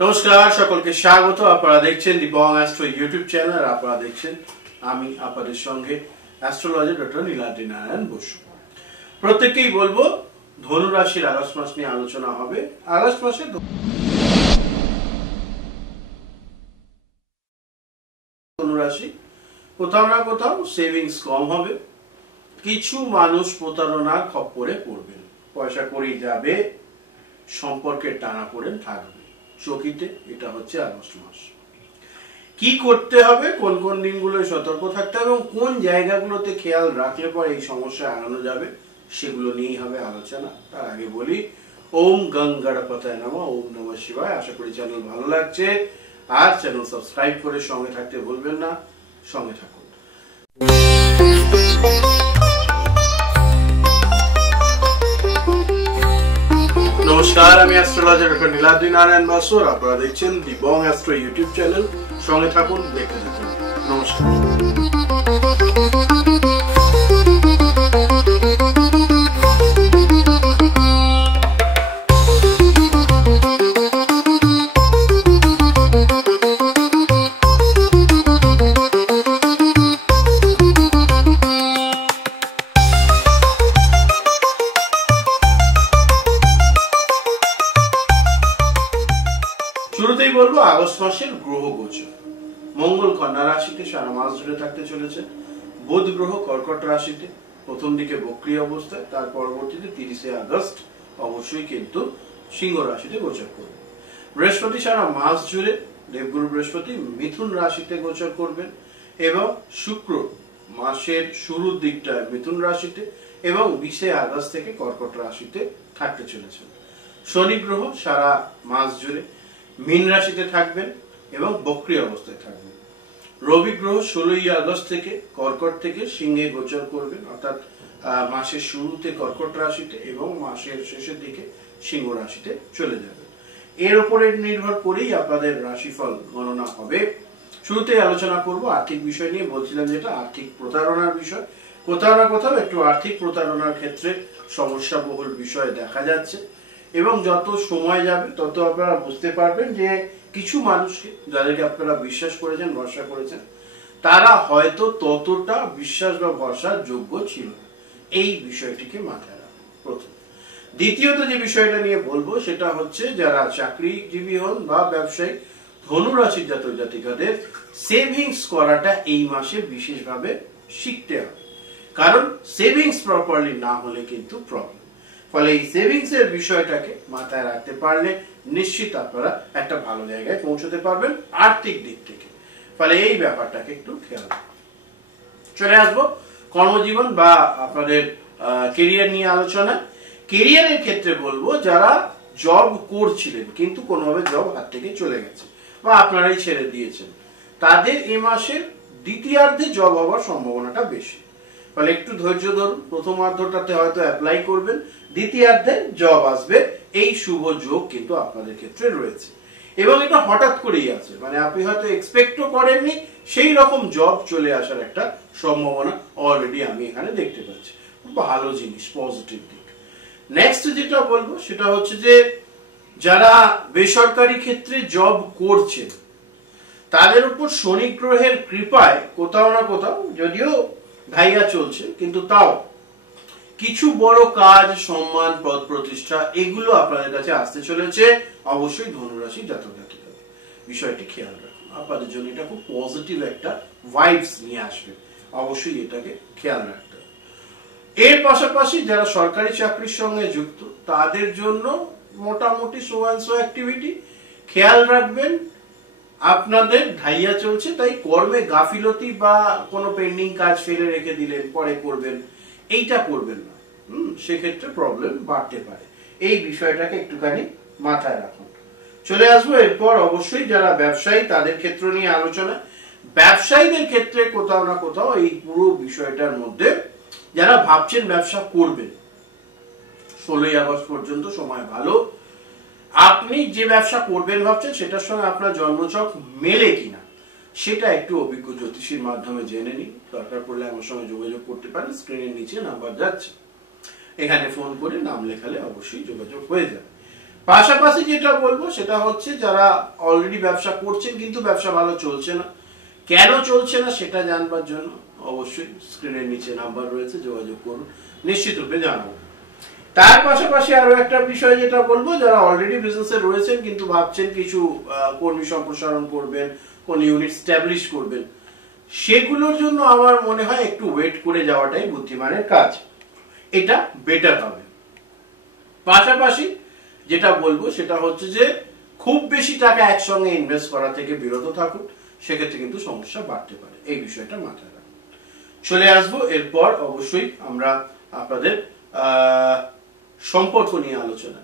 নমস্কার সকলকে স্বাগত। আপনারা দেখছেন দি বং অ্যাস্ট্রো ইউটিউব চ্যানেল আর আপনারা দেখছেন আমি আপনাদের সঙ্গে অ্যাস্ট্রোলজার ডক্টর নীলাদ্রি নারায়ণ বসু। প্রত্যেককেই বলবো ধনু রাশির আগস্ট মাস নিয়ে আলোচনা হবে। আগস্ট মাসে ধনু রাশি কোথাও না কোথাও সেভিংস কম হবে, কিছু মানুষ প্রতারণার খপ্পরে পড়বেন, পয়সা কড়ি যাবে, সম্পর্কের টানাপোড়েন থাকবে চকিতে। এটা হচ্ছে আগস্ট মাস। কি করতে হবে, কোন কোন দিনগুলোয় সতর্ক থাকতে হবে এবং কোন জায়গাগুলোতে খেয়াল রাখলে পরে এই সমস্যা এড়ানো যাবে সেগুলো নিয়েই হবে আলোচনা। তার আগে বলি ওম গং গণপতায় নমঃ, ওম নমঃ শিবায়। আশা করি চ্যানেল ভালো লাগছে আর চ্যানেল সাবস্ক্রাইব করে সঙ্গে থাকতে ভুলবেন না। সঙ্গে থাকুন। নমস্কার, আমি অ্যাস্ট্রোলজার ডক্টর নীলাদ্রি নারায়ণ বসু। আপনারা দেখছেন দি বং অ্যাস্ট্রো ইউটিউব চ্যানেল। সঙ্গে থাকুন, দেখতে থাকুন। নমস্কার। শুরুতেই বলবো আগস্ট মাসের গ্রহ গোচর। মঙ্গল কন্যা রাশিতে সারা মাস ধরে থাকতে চলেছে। বুধ গ্রহ কর্কট রাশিতে প্রথম দিকে বক্রী অবস্থায়, তার পরবর্তীতে 30শে আগস্ট অবশ্যই কিন্তু সিংহ রাশিতে গোচর করবে। বৃহস্পতি সারা মাস জুড়ে, দেবগুরু বৃহস্পতি মিথুন রাশিতে গোচর করবেন এবং শুক্র মাসের শুরুর দিকটায় মিথুন রাশিতে এবং 20শে আগস্ট থেকে কর্কট রাশিতে থাকতে চলেছেন। শনি গ্রহ সারা মাস জুড়ে মীন রাশিতে থাকবেন এবং বক্রী অবস্থায় থাকবেন। রবি গ্রহ 16ই আগস্ট থেকে কর্কট থেকে সিংহে গোচর করবেন, অর্থাৎ মাসের শুরুতে কর্কট রাশিতে এবং মাসের শেষের দিকে সিংহ রাশিতে চলে যাবেন। এর উপরে নির্ভর করেই আপনাদের রাশিফল গণনা হবে। শুরুতে আলোচনা করব আর্থিক বিষয় নিয়ে। বলছিলাম যেটা আর্থিক প্রতারণার বিষয়, কোথাও না কোথাও একটু আর্থিক প্রতারণার ক্ষেত্রে সমস্যাবহুল বিষয় দেখা যাচ্ছে এবং যত সময় যাবে তত আপনারা বুঝতে পারবেন যে কিছু মানুষকে, যাদেরকে আপনারা বিশ্বাস করেছেন, ভরসা করেছেন, তারা হয়তো ততটা বিশ্বাস বা ভরসার যোগ্য ছিল না। এই বিষয়টিকে মাথায় রাখুন প্রথম। দ্বিতীয়ত যে বিষয়টা নিয়ে বলবো সেটা হচ্ছে যারা চাকরিজীবী হন বা ব্যবসায়ী, ধনু রাশির জাতক জাতিকাদের সেভিংস করাটা এই মাসে বিশেষভাবে শিখতে হবে, কারণ সেভিংস প্রপারলি না হলে কিন্তু প্রবলেম। ফলে এই সেভিংস এর বিষয়টাকে মাথায় রাখতে পারলে নিশ্চিত আপনারা একটা ভালো জায়গায় পৌঁছতে পারবেন আর্থিক দিক থেকে। ফলে এই ব্যাপারটাকে একটু খেয়াল রাখুন। চলে আসবো কর্মজীবন বা আপনাদের কেরিয়ার নিয়ে আলোচনা। কেরিয়ারের ক্ষেত্রে বলবো যারা জব করছিলেন কিন্তু কোনোভাবে জব হাত থেকে চলে গেছে বা আপনারাই ছেড়ে দিয়েছেন, তাদের এই মাসের দ্বিতীয়ার্ধে জব হওয়ার সম্ভাবনাটা বেশি। ফলে একটু ধৈর্য ধরুন। প্রথমার্ধটাতে হয়তো অ্যাপ্লাই করবেন, দ্বিতীয়ার্ধে জব আসবে। এই শুভ যোগ কিন্তু আপনাদের ক্ষেত্রে রয়েছে এবং এটা হঠাৎ করেই আছে, মানে আপনি হয়তো এক্সপেক্টও করেননি, সেই রকম জব চলে আসার একটা সম্ভাবনা অলরেডি আমি এখানে দেখতে পাচ্ছি। ভালো জিনিস, পজিটিভ দিক। নেক্সট যেটা বলবো সেটা হচ্ছে যে যারা বেসরকারি ক্ষেত্রে জব করছেন তাদের উপর শনি গ্রহের কৃপায় কোথাও না কোথাও, যদিও ধাইয়া চলছে, কিন্তু তাও কিছু বড় কাজ, সম্মান, পদ প্রতিষ্ঠা এগুলো আপনাদের কাছে আসতে চলেছে। অবশ্যই ধনুরাশি জাতক জাতিকা বিষয়টি খেয়াল রাখুন, আপনাদের জন্য এটা খুব পজিটিভ একটা ভাইবস নিয়ে আসবে। অবশ্যই এটাকে খেয়াল রাখতে হবে। এর পাশাপাশি যারা সরকারি চাকরির সঙ্গে যুক্ত তাদের জন্য মোটামুটি সো অ্যাক্টিভিটি খেয়াল রাখবেন। আপনাদের ঢাইয়া চলছে, তাই কর্মে গাফিলতি বা কোনো পেন্ডিং কাজ ফেলে রেখে দিলেন, পরে করবেন, এইটা করবেন না। সেক্ষেত্রে প্রবলেম বাড়তে পারে। এই বিষয়টাকে একটুখানি মাথায় রাখুন। চলে আসবো এরপর অবশ্যই যারা ব্যবসায়ী তাদের ক্ষেত্র নিয়ে আলোচনা। ব্যবসায়ীদের ক্ষেত্রে কোথাও না কোথাও এই পুরো বিষয়টার মধ্যে যারা ভাবছেন ব্যবসা করবেন, 16ই আগস্ট পর্যন্ত সময় ভালো। আপনি যে ব্যবসা করবেন ভাবছেন সেটার সঙ্গে আপনার জন্মছক মেলে কিনা সেটা একটু অভিজ্ঞ জ্যোতিষীর মাধ্যমে জেনে নিন। দরকার পড়লে আমার সঙ্গে যোগাযোগ করতে পারেন, স্ক্রিনের নিচে নাম্বার যাচ্ছে, এখানে ফোন করে নাম লেখালে অবশ্যই যোগাযোগ হয়ে যাবে। পাশাপাশি যেটা বলবো সেটা হচ্ছে যারা অলরেডি ব্যবসা করছেন কিন্তু ব্যবসা ভালো চলছে না, কেন চলছে না সেটা জানবার জন্য অবশ্যই স্ক্রিনের নিচে নাম্বার রয়েছে, যোগাযোগ করুন, নিশ্চিত রূপে জানাবো। তার পাশাপাশি আরো একটা বিষয় যেটা বলবো, যারা অলরেডি বিজনেসে রয়েছেন কিন্তু ভাবছেন কিছু কর্মী সম্প্রসারণ করবেন, কোন ইউনিট স্ট্যাবলিশ করবেন, সেগুলোর জন্য আমার মনে হয় একটু ওয়েট করে যাওয়াটাই বুদ্ধিমানের কাজ, এটা বেটার হবে। পাশাপাশি যেটা বলবো সেটা হচ্ছে যে খুব বেশি টাকা একসঙ্গে ইনভেস্ট করা থেকে বিরত থাকুন, সেক্ষেত্রে কিন্তু সমস্যা বাড়তে পারে, এই বিষয়টা মাথায় রাখুন। চলে আসবো এরপর অবশ্যই আমরা আপনাদের সম্পর্ক নিয়ে আলোচনা।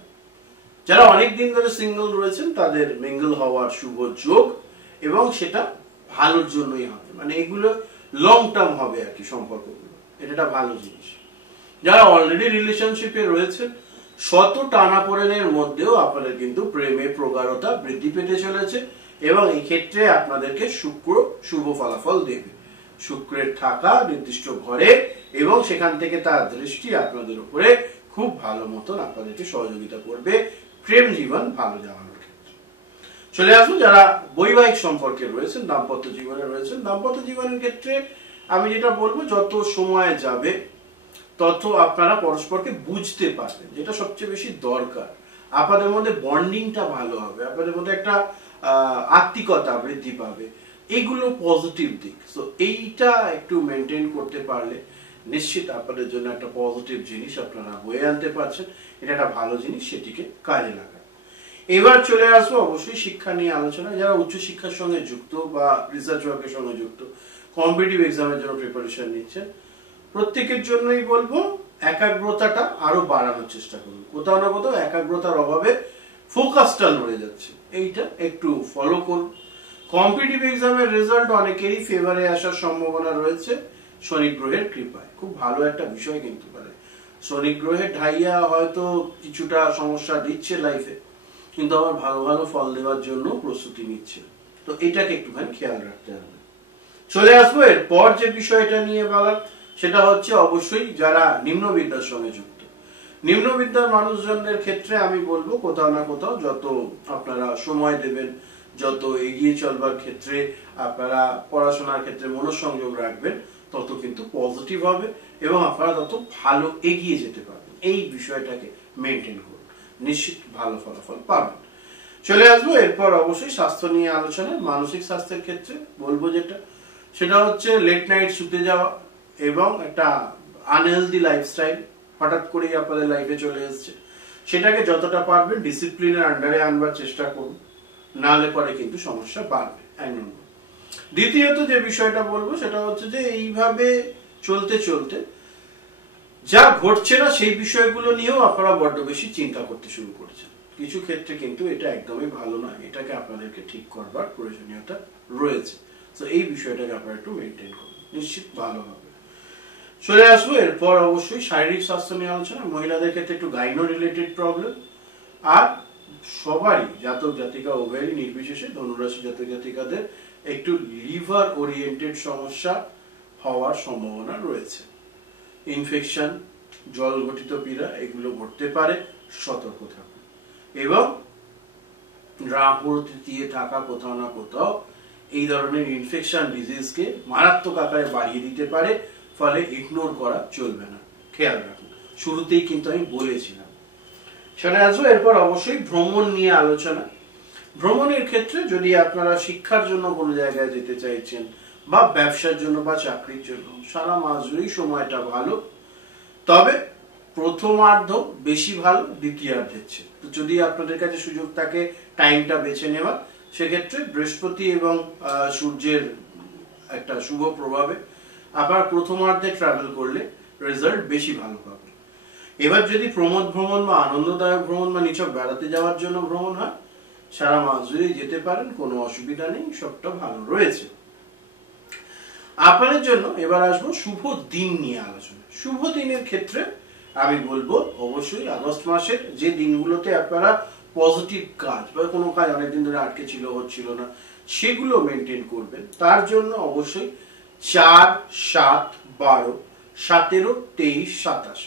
যারা অনেক দিন ধরে সিঙ্গেল রয়েছেন তাদের মিঙ্গল হওয়ার শুভ যোগ, এবং সেটা ভালোর জন্যই হবে, মানে এগুলো লং টার্ম হবে আর কি সম্পর্কগুলো, এটা ভালো জিনিস। যারা অলরেডি রিলেশনশিপে রয়েছেন শত টানাপোড়েনের মধ্যেও আপনাদের কিন্তু প্রেমে প্রগাঢ়তা বৃদ্ধি পেতে চলেছে, এবং এই ক্ষেত্রে আপনাদেরকে শুক্র শুভ ফলাফল দেবে। শুক্রের থাকা নির্দিষ্ট ঘরে এবং সেখান থেকে তার দৃষ্টি আপনাদের উপরে খুব ভালো মতন আপনাদেরকে সহযোগিতা করবে প্রেম জীবন ভালো যাওয়ার ক্ষেত্রে। চলে আসবো যারা বৈবাহিক সম্পর্কে রয়েছেন, দাম্পত্য জীবনে রয়েছেন, দাম্পত্য জীবনের ক্ষেত্রে আমি যেটা বলবো যত সময় যাবে তত আপনারা পরস্পরকে বুঝতে পারবেন, যেটা সবচেয়ে বেশি দরকার। আপনাদের মধ্যে বন্ডিংটা ভালো হবে, আপনাদের মধ্যে একটা আত্মিকতা বৃদ্ধি পাবে, এইগুলো পজিটিভ দিক। সো এইটা একটু মেনটেন করতে পারলে নিশ্চিত আপনাদের জন্য একটা পজিটিভ জিনিস আপনারা বয়ে আনতে পারছেন, এটা একটা ভালো জিনিস, সেটিকে কাজে লাগান। এবার চলে আসবো অবশ্যই শিক্ষা নিয়ে আলোচনা। যারা উচ্চশিক্ষার সঙ্গে যুক্ত বা রিসার্চ ওয়ার্কের সঙ্গে যুক্ত, কম্পিটিটিভ এক্সামের জন্য প্রিপারেশন নিচ্ছেন, প্রত্যেকের জন্যই বলবো একাগ্রতাটা আরো বাড়ানোর চেষ্টা করুন। কোথাও না কোথাও একাগ্রতার অভাবে ফোকাসটা নড়ে যাচ্ছে, এইটা একটু ফলো করুন। কম্পিটিটিভ এক্সামের রেজাল্ট অনেকেরই ফেভারে আসার সম্ভাবনা রয়েছে শনি গ্রহের কৃপায়, খুব ভালো একটা বিষয় কিন্তু পারে। শনি গ্রহের ঢাইয়া হয়তো কিছুটা সমস্যা দিচ্ছে লাইফে, কিন্তু আবার ভালো ভালো ফল দেওয়ার জন্য প্রস্তুতি নিচ্ছে, তো এটাকে একটুখানি খেয়াল রাখতে হবে। চলে আসবো এরপর যে বিষয়টা নিয়ে বলার, সেটা হচ্ছে অবশ্যই যারা নিম্নবিদ্যার সঙ্গে যুক্ত। নিম্নবিদ্যার মানুষজনদের ক্ষেত্রে আমি বলবো কোথাও না কোথাও যত আপনারা সময় দেবেন, যত এগিয়ে চলবার ক্ষেত্রে আপনারা পড়াশোনার ক্ষেত্রে মনোসংযোগ রাখবেন, তত কিন্তু পজিটিভ হবে এবং আপনারা তত ভালো এগিয়ে যেতে পারবেন। এই বিষয়টাকে মেনটেন করুন, নিশ্চিত ভালো ফলাফল পাবেন। চলে আসবো এরপর অবশ্যই স্বাস্থ্য নিয়ে আলোচনা। মানসিক স্বাস্থ্যের ক্ষেত্রে বলবো যেটা, সেটা হচ্ছে লেট নাইট শুতে যাওয়া এবং একটা আনহেলদি লাইফস্টাইল হঠাৎ করেই আপনাদের লাইফে চলে এসছে, সেটাকে যতটা পারবেন ডিসিপ্লিনের আন্ডারে আনবার চেষ্টা করুন, নাহলে পরে কিন্তু সমস্যা বাড়বে। দ্বিতীয়ত যে বিষয়টা বলবো সেটা হচ্ছে যে এইভাবে চলতে চলতে যা ঘটছে না সেই বিষয়গুলো নিয়েও আপনারা বড্ড বেশি চিন্তা করতে শুরু করছেন, কিছু ক্ষেত্রে কিন্তু এটা একদমই ভালো নয়, এটাকে আপনাদেরকে ঠিক করবার প্রয়োজনীয়তা রয়েছে। তো এই বিষয়টাকে আপনারা একটু মেনটেন করুন, নিশ্চিত ভালো হবে। চলে আসবো এরপর অবশ্যই শারীরিক স্বাস্থ্য নিয়ে আলোচনা। মহিলাদের ক্ষেত্রে একটু গাইনো রিলেটেড প্রবলেম, আর সবারই জাতক জাতিকা উভয়েরই নির্বিশেষে ধনুরাশি জাতক জাতিকাদের একটু লিভার ওরিয়েন্টেড সমস্যা হওয়ার সম্ভাবনা রয়েছে। ইনফেকশন, জল ঘটিত পীড়া এগুলো ঘটতে পারে, সতর্ক থাকুন। এবং রাহু তৃতীয় থাকা কোথাও না কোথাও এই ধরনের ইনফেকশন ডিজিজকে মারাত্মক আকারে বাড়িয়ে দিতে পারে, ফলে ইগনোর করা চলবে না, খেয়াল রাখুন। শুরুতেই কিন্তু আমি বলেছিলাম। চলে আসবো এরপর অবশ্যই ভ্রমণ নিয়ে আলোচনা। ভ্রমণের ক্ষেত্রে যদি আপনারা শিক্ষার জন্য কোনো জায়গায় যেতে চাইছেন বা ব্যবসার জন্য বা চাকরির জন্য, সারা মাস জুড়েই সময়টা ভালো, তবে প্রথমার্ধ বেশি ভালো দ্বিতীয়ার্ধের চেয়ে। তো যদি আপনাদের কাছে সুযোগ থাকে টাইমটা বেছে নেওয়া, সেক্ষেত্রে বৃহস্পতি এবং সূর্যের একটা শুভ প্রভাবে আপনারা প্রথমার্ধে ট্রাভেল করলে রেজাল্ট বেশি ভালো পাবেন। এবার যদি প্রমোদ ভ্রমণ বা আনন্দদায়ক ভ্রমণ বা নিছক বেড়াতে যাওয়ার জন্য ভ্রমণ হয়, সারা মাস জুড়ে যেতে পারেন, কোনো অসুবিধা নেই, সবটা ভালো রয়েছে আপনাদের জন্য। এবার আসবো শুভ দিন নিয়ে আলোচনা। শুভ দিনের ক্ষেত্রে আমি বলবো অবশ্যই আগস্ট মাসের যে দিনগুলোতে আপনারা পজিটিভ কাজ বা কোনো কাজ অনেকদিন ধরে আটকে ছিল, হচ্ছিল না, সেগুলো মেনটেন করবেন। তার জন্য অবশ্যই 4, 7, 12, 17, 23, 27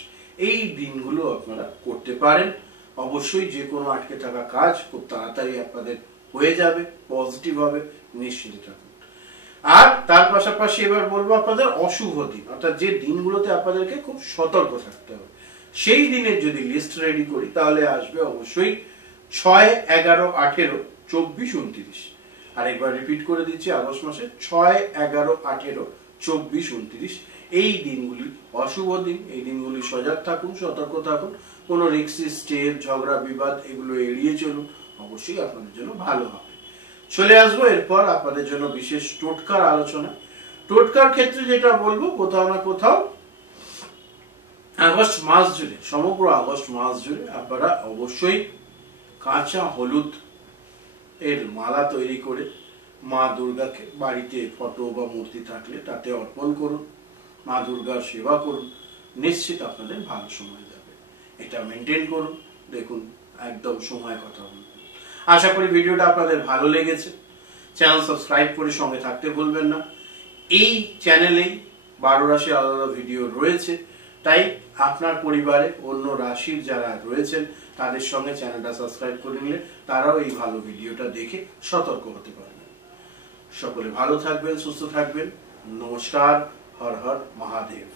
এই দিনগুলো আপনারা করতে পারেন। অবশ্যই যে কোনো আটকে থাকা কাজ খুব তাড়াতাড়ি আপনাদের হয়ে যাবে, পজিটিভ হবে, নিশ্চিত থাকুন। আর তার পাশাপাশি এবার বলবো আপনাদের অশুভ দিন, অর্থাৎ যে দিনগুলোতে আপনাদেরকে খুব সতর্ক থাকতে হবে, সেই দিনের যদি লিস্ট রেডি করি তাহলে আসবে অবশ্যই 6, 11, 18, 24, 29। আরেকবার রিপিট করে দিচ্ছি, আগস্ট মাসে 6, 11, 18, 24, 29 এই দিনগুলি অশুভ দিন। এই দিনগুলি সজাগ থাকুন, সতর্ক থাকুন, কোনো রিক্সি স্টেপ, ঝগড়া বিবাদ এগুলো এড়িয়ে চলুন, অবশ্যই আপনাদের জন্য ভালো হবে। চলে আসবো এরপর আপনাদের জন্য বিশেষ টোটকার আলোচনা। টোটকার ক্ষেত্রে যেটা বলবো, কোথাও না কোথাও আগস্ট মাস জুড়ে, সমগ্র আগস্ট মাস জুড়ে আপনারা অবশ্যই কাঁচা হলুদ এর মালা তৈরি করে মা দুর্গাকে বাড়িতে ফটো বা মূর্তি থাকলে তাতে অর্পণ করুন, মা দুর্গার সেবা করুন, নিশ্চিত আপনাদের ভালো সময় যাবে। এটা মেনটেন করুন, দেখুন একদম সময় কথা বলুন। আশা করি ভিডিওটা আপনাদের ভালো লেগেছে। চ্যানেল সাবস্ক্রাইব করে সঙ্গে থাকতে ভুলবেন না। এই চ্যানেলেই 12 রাশির আলাদা ভিডিও রয়েছে, তাই আপনার পরিবারে অন্য রাশির যারা রয়েছেন তাদের সঙ্গে চ্যানেলটা সাবস্ক্রাইব করে নিলে তারাও এই ভালো ভিডিওটা দেখে সতর্ক হতে পারবেন। সকলে ভালো থাকবেন, সুস্থ থাকবেন। নমস্কার। হর হর মহাদেব।